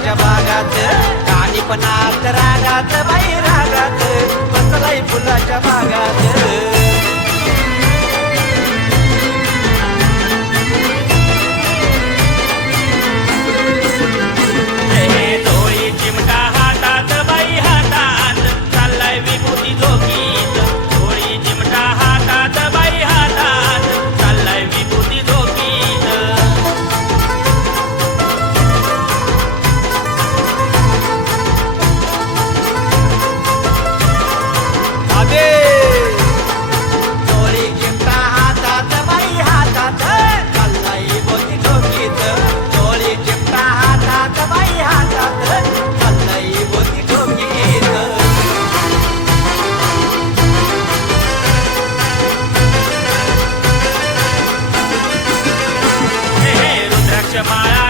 आमच्या भागात आणि पण आत रागात बाई रागात बसलाय फुलाच्या भागात My eyes.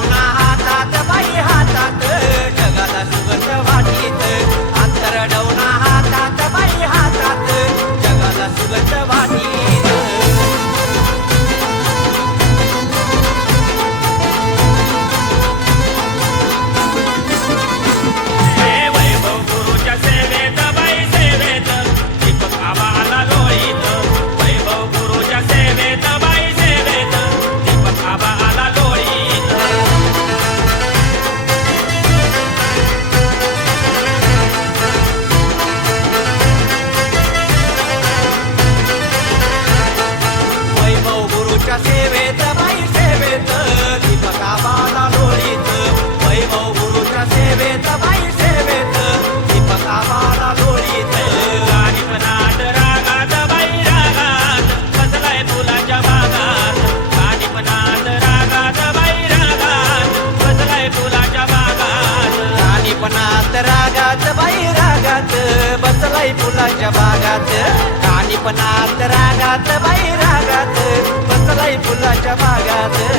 no बाई रागात बसलाय फुलाच्या बागात. राणीपणात रागात बाई रागात बसलाय फुलाच्या बागात.